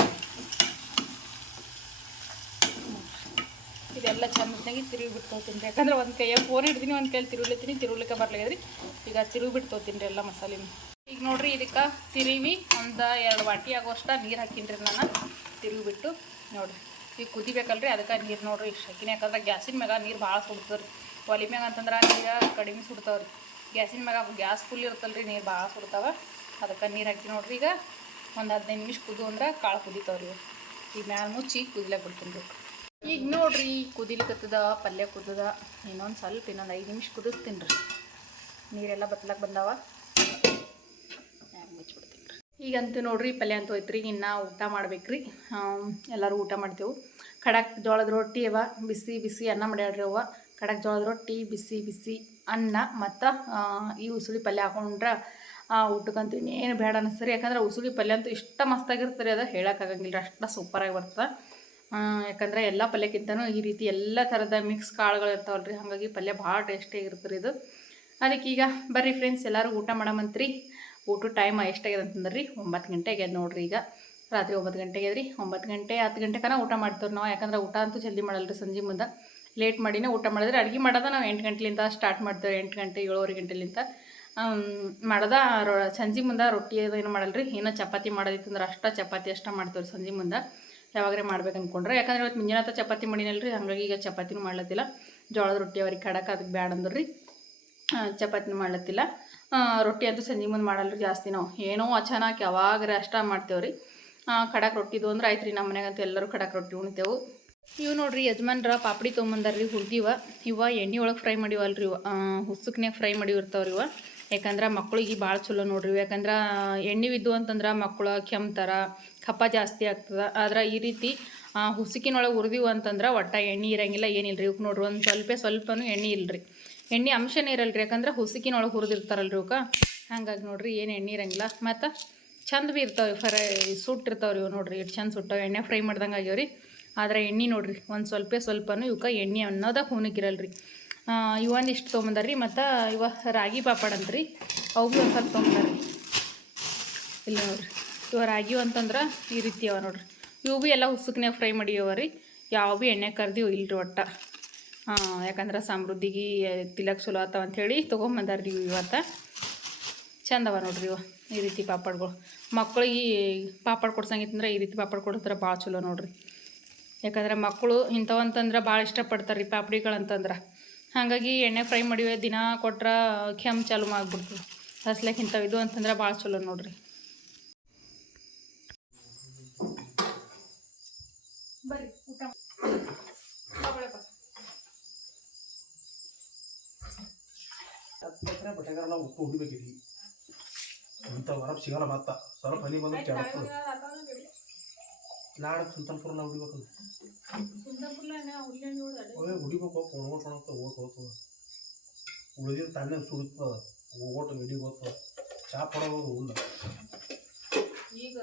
ಇದೆಲ್ಲ ಚೆನ್ನಾಗಿ ತಿರುಗಿ ಬಿಟ್ಟು ತೊಗೋತೀನಿ ರೀ ಯಾಕಂದ್ರೆ ಒಂದು ಕೈಯಾಗ ಫೋನ್ ಹಿಡ್ತೀನಿ ಒಂದು ಕೈಯಲ್ಲಿ ತಿರುಗ್ಲತ್ತೀನಿ, ತಿರುಗ್ಲಿಕ್ಕೆ ಬರ್ಲಾಗ್ಯದ್ರಿ ಈಗ ತಿರುಗಿ ಬಿಟ್ಟು ತೊಗೋತೀನಿ ರೀ ಎಲ್ಲ ಮಸಾಲೆನ ಈಗ ನೋಡ್ರಿ, ಇದಕ್ಕೆ ತಿರುವಿ ಒಂದು ಎರಡು ವಾಟಿ ಆಗೋಷ್ಟ ನೀರು ಹಾಕೀನಿ ರೀ ನಾನು. ತಿರುಗಿ ಬಿಟ್ಟು ನೋಡ್ರಿ. ಈಗ ಕುದಿಬೇಕಲ್ರಿ, ಅದಕ್ಕೆ ನೀರು ನೋಡ್ರಿ ಇಷ್ಟು ಹಾಕಿನಿ. ಯಾಕಂದ್ರೆ ಗ್ಯಾಸಿನ ಮ್ಯಾಗ ನೀರು ಭಾಳ ಸುಡ್ತದೆ ರೀ ಒಲಿ ಮ್ಯಾಗ ಅಂತಂದ್ರೆ ನೀರು ಕಡಿಮೆ ಸುಡ್ತಾವೆ ರೀ ಗ್ಯಾಸಿನ ಮ್ಯಾಗ ಗ್ಯಾಸ್ ಫುಲ್ ಇರುತ್ತಲ್ರಿ, ನೀರು ಭಾಳ ಸುಡ್ತಾವೆ. ಅದಕ್ಕೆ ನೀರು ಹಾಕಿ ನೋಡ್ರಿ ಈಗ ಒಂದು ಹದಿನೈದು ನಿಮಿಷ ಕುದು ಅಂದ್ರೆ ಕಾಳು ಕುದಿತಾವ್ರಿ ರೀ ಈಗ ಮ್ಯಾಲ ಮುಚ್ಚಿ ಕುದಿಲಕ್ಕೆ ಬಿಡ್ತೀನಿ ರೀ ಈಗ ನೋಡ್ರಿ ಕುದಿಲಿಕತ್ತದ ಪಲ್ಯ ಕುದ್ದದ ಇನ್ನೊಂದು ಸ್ವಲ್ಪ ಇನ್ನೊಂದು ಐದು ನಿಮಿಷ ಕುದಿಸ್ತೀನಿ ರೀ. ನೀರೆಲ್ಲ ಬತ್ತಲಕ್ಕೆ ಬಂದಾವ. ಈಗಂತೂ ನೋಡ್ರಿ ಪಲ್ಯ ಅಂತ ಹೋಯ್ತು ರೀ ಇನ್ನು ಊಟ ಮಾಡ್ಬೇಕ್ರಿ. ಎಲ್ಲರೂ ಊಟ ಮಾಡ್ತೇವೆ. ಖಡಕ್ ಜೋಳದ ರೊಟ್ಟಿ ಅವ ಬಿಸಿ ಬಿಸಿ ಅನ್ನ ಮಾಡ್ಯಾಡ್ರಿ ಅವ ಖಡಕ್ ಜೋಳದ ರೊಟ್ಟಿ ಬಿಸಿ ಬಿಸಿ ಅನ್ನ ಮತ್ತು ಈ ಉಸುಳಿ ಪಲ್ಯ ಹಾಕೊಂಡ್ರೆ ಊಟಕ್ಕಂತೂ ಇನ್ನೇನು ಬೇಡ ಅನ್ನಿಸ್ತಾರೆ ಯಾಕಂದ್ರೆ ಉಸುಳಿ ಪಲ್ಯ ಅಂತೂ ಇಷ್ಟ ಮಸ್ತಾಗಿರ್ತಾರೆ ಅದು. ಹೇಳೋಕ್ಕಾಗಂಗಿಲ್ಲ ಅಷ್ಟು ಸೂಪರಾಗಿ ಬರ್ತದೆ. ಆ, ಯಾಕಂದ್ರೆ ಎಲ್ಲ ಪಲ್ಯಕ್ಕಿಂತನೂ ಈ ರೀತಿ ಎಲ್ಲ ಥರದ ಮಿಕ್ಸ್ ಕಾಳುಗಳು ಇರ್ತಾವಲ್ಲ ರೀ ಹಾಗಾಗಿ ಪಲ್ಯ ಭಾಳ ಟೇಸ್ಟಿಯಾಗಿರ್ತದೆ ಇದು. ಅದಕ್ಕೆ ಈಗ ಬರ್ರಿ ಫ್ರೆಂಡ್ಸ್ ಎಲ್ಲರೂ ಊಟ ಮಾಡಮಂತ್ರಿ. ಊಟ ಟೈಮ್ ಎಷ್ಟಾಗ್ಯದ ಅಂತಂದ್ರೆ ರೀ ಒಂಬತ್ತು ಗಂಟೆಗೆ ನೋಡ್ರಿ ಈಗ. ರಾತ್ರಿ ಒಂಬತ್ತು ಗಂಟೆಗೆ ರೀ ಒಂಬತ್ತು ಗಂಟೆ, ಹತ್ತು ಗಂಟೆ ತನಕ ಊಟ ಮಾಡ್ತೇವೆ ನಾವು. ಯಾಕಂದ್ರೆ ಊಟ ಅಂತೂ ಜಲ್ದಿ ಮಾಡಲ್ಲ ರೀ ಸಂಜೆ ಮುಂದೆ. ಲೇಟ್ ಮಾಡಿನೇ ಊಟ ಮಾಡಿದ್ರೆ ಅಡುಗೆ ಮಾಡೋದ ನಾವು ಎಂಟು ಗಂಟೆಲಿಂದ ಸ್ಟಾರ್ಟ್ ಮಾಡ್ತೇವೆ ಎಂಟು ಗಂಟೆ, ಏಳುವರೆ ಗಂಟೆಲಿಂದ. ಮಾಡೋದ ರೊ, ಸಂಜೆ ಮುಂದೆ ರೊಟ್ಟಿ ಅದು ಏನು ಮಾಡಲ್ಲ ರೀ ಏನೋ ಚಪಾತಿ ಮಾಡೋದಿತ್ತಂದ್ರೆ ಅಷ್ಟ ಚಪಾತಿ ಅಷ್ಟ ಮಾಡ್ತೇವೆ ಸಂಜೆ ಮುಂದೆ. ಯಾವಾಗರೆ ಮಾಡ್ಬೇಕು ಅನ್ಕೊಂಡ್ರೆ. ಯಾಕಂದ್ರೆ ಇವತ್ತು ಮುಂಜಾನೆ ಚಪಾತಿ ಮಾಡಿನಲ್ಲ ರೀ ಹಂಗಾಗಿ ಈಗ ಚಪಾತಿನೂ ಮಾಡ್ಲತ್ತಿಲ್ಲ. ಜೋಳದ ರೊಟ್ಟಿ ಅವ್ರಿಗೆ ಕಡಕ್ಕೆ ಅದಕ್ಕೆ ಬ್ಯಾಡ ಅಂದ್ರೆ ಚಪಾತಿನೂ ಮಾಡ್ಲತ್ತಿಲ್ಲ. ರೊಟ್ಟಿ ಅಂತೂ ಸಂಜೆ ಮುಂದೆ ಮಾಡಲ್ಲ ಜಾಸ್ತಿ ನಾವು. ಏನೋ ಅಚಾನಕ್ ಯಾವಾಗರ ಅಷ್ಟ ಮಾಡ್ತೇವೆ ರೀ ಕಡಕ್ ರೊಟ್ಟಿದು ಅಂದ್ರೆ ಆಯ್ತು ರೀ ನಮ್ಮ ಮನೆಗಂತೂ ಎಲ್ಲರೂ ಕಡಕ್ ರೊಟ್ಟಿ ಉಣ್ತೇವೆ. ಇವು ನೋಡ್ರಿ ಯಜಮಾನ್ರ ಪಾಪಡಿ ತೊಗೊಂಬಂದಾರ್ರಿ ಹುರ್ದಿವ. ಇವ ಎಣ್ಣೆ ಒಳಗೆ ಫ್ರೈ ಮಾಡಿವಲ್ರಿ ಇವ. ಹುಸುಕ್ನ್ಯಾಗ ಫ್ರೈ ಮಾಡಿ ಇರ್ತಾವ್ರಿ ಇವ. ಯಾಕಂದ್ರೆ ಮಕ್ಳಿಗೆ ಭಾಳ ಚಲೋ ನೋಡ್ರಿ. ಯಾಕಂದ್ರೆ ಎಣ್ಣೆ ಬಿದ್ದು ಅಂತಂದ್ರೆ ಮಕ್ಕಳು ಕೆಮ್ತಾರ ಕಫ ಜಾಸ್ತಿ ಆಗ್ತದೆ. ಆದ್ರೆ ಈ ರೀತಿ ಹುಸುಕಿನೊಳಗೆ ಹುರಿದಿವು ಅಂತಂದ್ರೆ ಒಟ್ಟ ಎಣ್ಣೆ ಇರಂಗಿಲ್ಲ ಏನಿಲ್ಲ ರೀ ಇವಕ್ಕೆ ನೋಡ್ರಿ ಒಂದು ಸ್ವಲ್ಪ ಸ್ವಲ್ಪನೂ ಎಣ್ಣೆ ಇಲ್ರಿ. ಎಣ್ಣೆ ಅಂಶನೇ ಇರಲ್ರಿ. ಯಾಕಂದ್ರೆ ಹುಸುಕಿನೊಳಗೆ ಹುರಿದಿರ್ತಾರಲ್ರಿ ಇವಕ್ಕೆ ಹಂಗಾಗಿ ನೋಡ್ರಿ ಏನು ಎಣ್ಣೆ ಇರಂಗಿಲ್ಲ. ಮತ್ತು ಚಂದ ಭೀ ಇರ್ತಾವೆ ಫ್ರೈ ಸುಟ್ಟಿರ್ತಾವ್ರಿ ಇವು ನೋಡ್ರಿ. ಎಷ್ಟು ಚಂದ ಸುಟ್ಟಾವ. ಎಣ್ಣೆ ಫ್ರೈ ಮಾಡ್ದಂಗೆ ಆಗ್ಯಾವ್ರಿ. ಆದ್ರೆ ಎಣ್ಣೆ ನೋಡ್ರಿ, ಒಂದು ಸ್ವಲ್ಪ ಸ್ವಲ್ಪನೂ ಇವಕ್ಕೆ ಎಣ್ಣೆ ಅನ್ನೋದ ಹೂನಕ್ಕಿರಲ್ರಿ ಇವೊಂದಿಷ್ಟು ತೊಗೊಂಬಂದಾರ್ರಿ, ಮತ್ತು ಇವ ರಾಗಿ ಪಾಪಡ್ ರೀ ಅವು ಒಂದು ಸ್ವಲ್ಪ ತೊಗೊಂಬಂದಾರ್ರಿ. ಇಲ್ಲ ನೋಡ್ರಿ, ಇವ ರಾಗಿ ಅಂತಂದ್ರೆ ಈ ರೀತಿ ಅವ ನೋಡ್ರಿ. ಇವು ಭೀ ಎಲ್ಲ ಹುಸುಕ್ನ್ಯಾಗ ಫ್ರೈ ಮಾಡಿಯವ ರೀ ಯಾವ ಭೀ ಎಣ್ಣೆ ಕರ್ದಿವು ಇಲ್ರಿ ಒಟ್ಟ. ಹಾಂ ಯಾಕಂದ್ರೆ ಸಮೃದ್ಧಿಗೆ ತಿಲಕ್ ಚಲೋ ಆತವ ಅಂಥೇಳಿ ತೊಗೊಂಬಂದಾರ್ರಿ ಇವು ಇವತ್ತು. ಚಂದವ ನೋಡ್ರಿ ಇವ, ಈ ರೀತಿ ಪಾಪಡ್ಗಳು. ಮಕ್ಕಳಿಗೆ ಪಾಪಡ್ ಕೊಡ್ಸಂಗಿತ್ತಂದ್ರೆ ಈ ರೀತಿ ಪಾಪಡ್ ಕೊಡ್ತಾರೆ ಭಾಳ ಚಲೋ ನೋಡ್ರಿ. ಯಾಕಂದ್ರೆ ಮಕ್ಕಳು ಇಂಥವಂತಂದ್ರೆ ಭಾಳ ಇಷ್ಟಪಡ್ತಾರೆ ರೀ ಪಾಪಡಿಗಳಂತಂದ್ರೆ. ಹಾಗಾಗಿ ಎಣ್ಣೆ ಫ್ರೈ ಮಾಡಿವೆ ದಿನ ಕೊಟ್ರೆ ಕೆಮ್ಮು ಚಾಲು ಮಾಡಿಬಿಡ್ತು ಹಸ್ಲಕ್ಕೆ ಇಂಥವು ಇದು ಅಂತಂದ್ರೆ ಭಾಳ ಚಲೋ ನೋಡ್ರಿ. ಬರ್ರಿ ಊಟ ಬಟ್ಟೆಗಾರಲ್ಲ ಉಪ್ಪು ಹೊಡಿಬೇಕಿರಿ ಇಂಥ ವರಪ್ ಸಿಗಲ್ಲ ಮತ್ತ. ಸ್ವಲ್ಪ ಹನಿ ಬಂದು ಕೆಡತ್ತು ನಾಳೆ ಸುಲ್ತಾನ್ಪುರ ನಾವು ಹೊಡಿಬೇಕಲ್ಲ ಓಯ್ ಹುಡಿಬೇಕು ಕೊಣ್ಕೊಂಡು ಕೊಣತ್ತ ಓಟ್ ಹೋಗ್ತದ ಉಳಿದಿದ್ದು ತಾನೇ ಸುಡುತ್ತದ ಓಟ್ ಎಡಿ ಹೋಗ್ತದ ಚಾ ಪಡೋದು ಇಲ್ಲ ಈಗ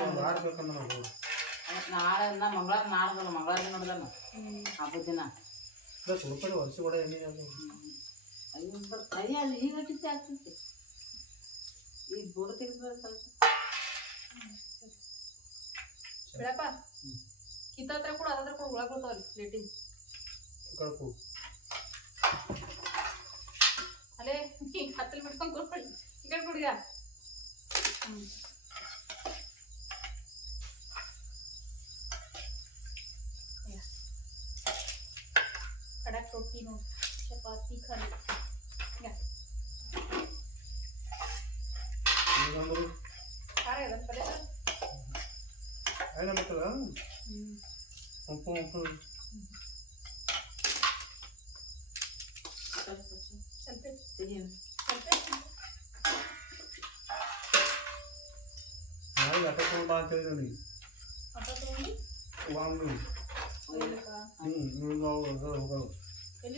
ಒಂದು ಆರು ಬೇಕಂದ್ರೆ ನಾವು ನಾಳೆ. ನಾ ಮಂಗಳಾರ ನಾಡ್ದಲ್ಲ ಮಂಗಳವಾರ ನೋಡ್ದಲ್ಲ ಹಬ್ಬದ ದಿನ. ಸುಡ್ಪಡಿ ವರ್ಷ ಕೂಡ ಎಣ್ಣೆ ಅದು. ಅಲ್ಲಿ ಈಗ ಕಿತ್ತೆ ಆಗ್ತೈತಿ ಈಗ ಬುಡ ತೆಗೆದ ಸ್ವಲ್ಪ ಬಿಡಪ್ಪ ಕಿತ್ತತ್ರ ಕೂಡ ಅದ್ರ ಕೂಡ ಹುಳ ಬರ್ತಾವ್ರಿ ಪ್ಲೇಟಿಗೆ ಕಳ್ಕೊ ಅಲ್ಲೇ ನೀ ಹತ್ತಲ್ ಬಿಟ್ಕೊಂಡು ಕೊಡ್ಕೊಳ್ಳಿ ಈ ಕಡೆ ಕುಡಿಯ ಹ್ಞೂ ಕಡಕ್ ರೊಟ್ಟಿ ನೋಡಿ ಚಪಾತಿ ಖಾಲಿ ಯಾ ಈಗಂದ್ರೆ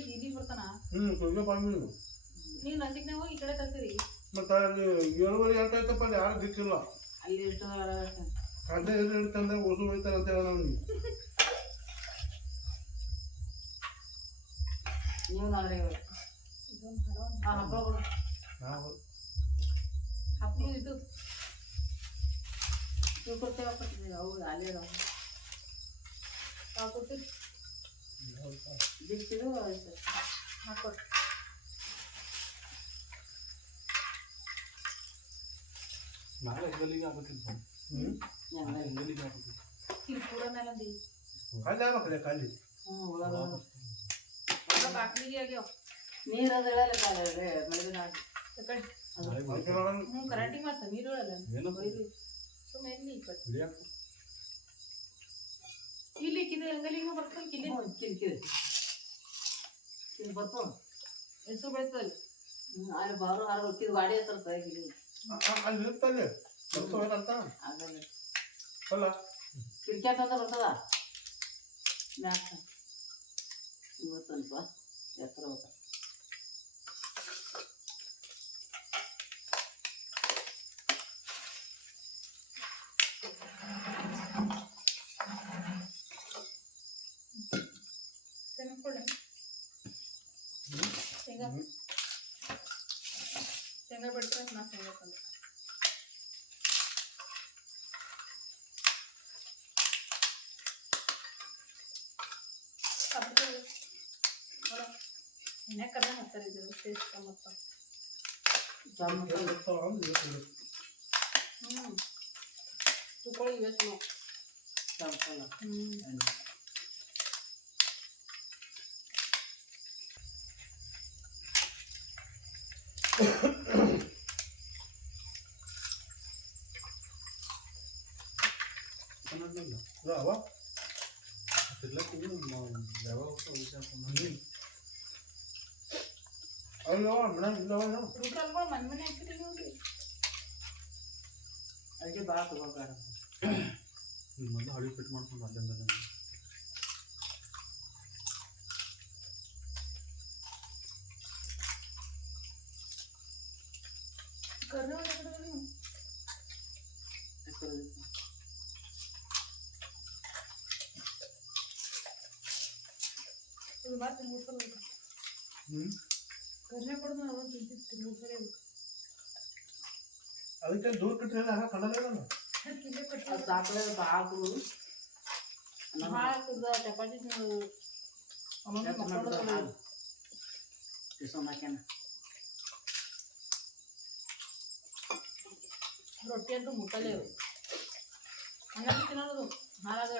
ದೀದಿ ಬರ್ತಾನ ಬಂದು ನೀವು ನೀವು ನಸಿಕ್ನಾಗ ಹೋಗಿ ಈ ಕಡೆ ತರ್ತೀರಿ ಮತ್ತು ಅಲ್ಲಿ ಏಳುವರೆ ಎಂಟು ಆಯ್ತಪ್ಪ ಅಲ್ಲಿ ಯಾರು ದಿಕ್ಕಿಲ್ಲ ಅಲ್ಲಿ ಎಷ್ಟು ಆಡಾಡಕ್ಕೆ? ಅದೇ ಎಲ್ಲಿ ಹಿಡ್ಕಂದ್ರೆ ಓಸು ಹೋಯ್ತಾರೆ ಅಂತ ಹೇಳ ನಮ್ಗೆ ನೀವು ನಾಳೆ ಇದೊಂದು ಹಡ ಒಂದು ಆ ಹಬ್ಬಗಳು ನಾವು ಹಪ್ಪು ಇದು ನೀವು ಕೊಡ್ತೇವೆ ಕೊಡ್ತೀವಿ ಅವು ಅಲ್ಲೇ ಅದಾವ ಯಾವ ಕೊಡ್ತೀರಿ ಬಿಸಿಲು ಆಯ್ತು ಹಾಕೊಡ್ರಿ ನಾಳೆ ಗಲ್ಲಿಗೆ ಆಗ್ಬೇಕಿತ್ತು ಹ್ಞೂ ಎಲ್ಲ ಗಲ್ಲಿಗೆ ಆಗ್ಬೇಕಿತ್ತು ಇಲ್ಲಿ ಕೂಡ ಮೇಲೆ ಅಂದಿ ಖಾಲಿ ಆಗ್ಬೇಕಲ್ಲ ಖಾಲಿ ಹ್ಞೂ ಒಳಗೆ ಎಲ್ಲ ಬಾಕ್ಲಿಗೆ ಆಗ್ಯಾವ ನೀರು ಅದು ಹೇಳಲ್ಲ ಕಾಲೇ ಮಳೆದಿನ ತಕೊಳ್ಳಿ ಅದಕ್ಕೆ ನೋಡೋಣ ಹ್ಞೂ ಕರಾಟಿ ಮಾಡ್ತಾ ನೀರು ಹೇಳಲ್ಲ ಏನು ಸುಮ್ಮನೆ ಎಲ್ಲಿ ಇಪ್ಪತ್ತು ಹಿಡಿಯಕ್ಕೆ ಇಲ್ಲಿ ಇಕ್ಕಿದ್ರೆ ಅಂಗಲಿಗೂ ಬರ್ತದೆ ಕಿಲ್ಲಿ ಹ್ಞೂ ಕಿರಿಕಿರಿ ಕಿರಿ ಬರ್ತು ಹೆಸರು ಬೆಳೆತದಲ್ಲಿ ಹ್ಞೂ ಅಲ್ಲಿ ಬಾರು ಆರು ಕಿರಿ ಗಾಡಿ ಹತ್ರ ಸೈಕಿಲಿ ಅಲ್ಲಿ ಇರ್ತಲ್ಲಿ ಬರ್ತವೇನಂತ ಆಗಲ್ಲ ಅಲ್ಲ. ಕಿಟಕಿ ಅಂತ ಬರ್ತದ? ಮ್ಯಾಕ ಇವತ್ತು ಎತ್ತರ ಹೋಗ ಶೇಂಗಾ ಕೊಡ ಶೇಂಗಾ ಶೇಂಗಾ ಬಿಡ್ತಾರೆ ನಾ ಶೇಂಗಾ ತಂದೆ ಎಣ್ಣೆ ಕರ್ದ ಹಾಕ್ತಾರೆ ಇದು ಟೇಸ್ಟ್ ಮತ್ತು ಚಮಚ ಇರ್ತಾವ ಅಂದ್ರೆ ಇವತ್ತು ಹ್ಞೂ ತುಕೊಳ್ಳಿ ಇವತ್ತು ನಾವು ಚಮಚ ಹ್ಞೂ ಅನ್ನೋದಿಲ್ಲ ಇದು ಅವ ತಿರ್ಲಕ್ಕೆ ಯಾವಾಗ ಹ್ಞೂ ಅಲ್ಲೋ ಮೇಡಮ್ ಇಲ್ಲವ ರೂಟ್ರಲ್ಗಳು ಮನೆ ಮನೆ ಹಾಕಿರಿ ನೋಡ್ರಿ ಅದಕ್ಕೆ ಭಾಳ ತಗೋಬೇಡ ಈಗ ಮೊದಲು ಹಳಿ ಫಿಟ್ ಮಾಡ್ಕೊಂಡು ಅಲ್ಲಿಂದ ಕರ್ರಿ ಒಂದು ಕಡೆ ನೀವು ಇದು ಮತ್ತೆ ಮೂರು ಸಲ ಬೇಕು ಹ್ಞೂ ಅದಕ್ಕೆ ದೂರ ಕಟ್ಟಿರಲ್ಲ ಹಂಗೆ ಕಿಲ್ಲೆ ಅದು ಸಾಕಲೆ ಭಾಳ ಕೊಡು ಭಾಳ ಕುಡ್ದ ಚಪಾತಿ ಹಾಕ್ಯಾನ ರೊಟ್ಟಿ ಅಂತೂ ಮುಟ್ಟಲೇ ಹಂಗಾಗಿ ಅನ್ನ ತಿನ್ನೋದು ಹಾಳಾದ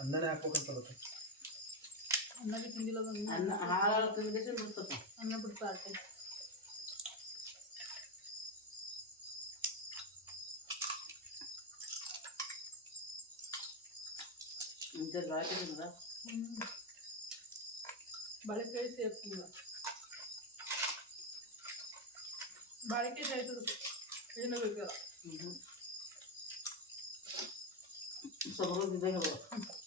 ಅನ್ನನೇ ಹಾಕ್ಬೇಕಂತ ಅದಕ್ಕೆ ಅನ್ನ ಬಿ ತಿಂದಿಲ್ಲ ಅದು ಅನ್ನ ಅನ್ನ ಹಾಲು ತಿಂದಿಸಿ ಬಿಡ್ತಪ್ಪ ಅನ್ನ ಬಿಡ್ತಾ ಅಟ್ಟೆ ಮುಂಚೆ ಗಾಡಿ ತಿಂದ ಹ್ಞೂ ಬಾಳಿಕೆ ಸೇರ್ತಿಲ್ಲ ಬಾಳಿಕೆ ಸಾಯ್ತದಕ್ಕೆ ಏನು ಬೇಕಲ್ಲ ಹ್ಞೂ ಸೊಬರು ಬಿದ್ದಂಗೆ ನಾಯಿ ಇರ್ತಾರಲ್ಲ ಅವ್ರು ಅವ ಬೆಂದೊಳಗನ ಇವ್ ಬೆಂದ ಇಕ್ಕಿ ಬೆಂದೊಳಗ ಆಗುತ್ತೆ ನಾಯಿ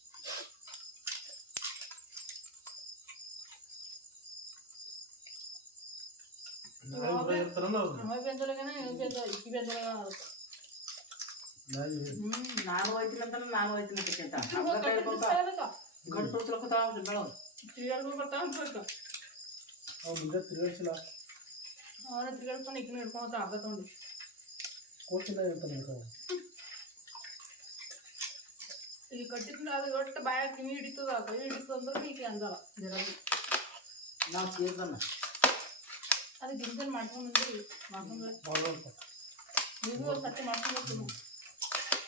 ಹ್ಞೂ ನಾನು ಹೋಯ್ತೀನಿ ಅಂತ ನಾನು ಹೋಯ್ತೀನಿ ಅಂತ ಗಂಟು ಬರ್ತಾ ಅನ್ಬೇಕು ಅವ್ರು ಮುಂದೆ ತಿರುಗಿಸಿಲ್ಲ ಅವನ ತಿರ್ಗಾಡ್ಕೊಂಡು ಇಕ್ಕಿನ ಹಿಡ್ಕೊಂಡು ಆಗ ತಗೊಂಡು. ಕೋಚಿಂದ ಇರ್ತಾನೆ ಈಗ ಕಟ್ಟಿದ್ರೆ ಅದು ಒಟ್ಟು ಬಾಯಾಗ ಕಿವಿ ಹಿಡಿತದ ಕೈ ಹಿಡಿತದ ಅಂದ್ರೆ ಈಗ ಅಂದಲ್ಲ. ಜರ ನಾವು ತೀರ್ದನ್ನ ಅದು ದಿನದಲ್ಲಿ ಮಾಡ್ಕೊಂಡು ಬಂದ್ರಿ ಮಾಡ್ಕೊಂಡು ನೀವು ಒಂದು ಸರ್ತಿ ಮಾಡ್ಕೊಂಡು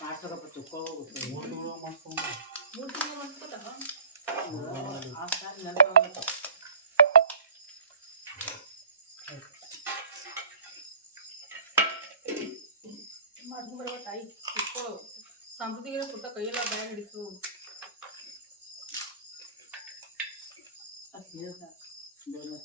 ಮಾಡ್ಸೋದಪ್ಪ ಚುಕ್ಕೋಗುತ್ತೆ ಮೂರು ತಿಂಗಳು ಮಾಡ್ಕೊಂಡು ಮೂರು ತಿಂಗಳು ಮಾಡ್ಕೊತಾರ ಆ ಸಾರಿ ನೆನಪಾಗುತ್ತೆ ಮಾಡ್ಕೊಂಡು ಬರುವ ತಾಯಿ ಇಟ್ಕೋ ಸಂಸ್ಕೃತಿಗೆ ಪುಟ್ಟ ಕೈಯೆಲ್ಲ ಬಯ ಹಿಡಿತು. ಅದು ಹೇಳ್ತಾರೆ ಬೇರೆ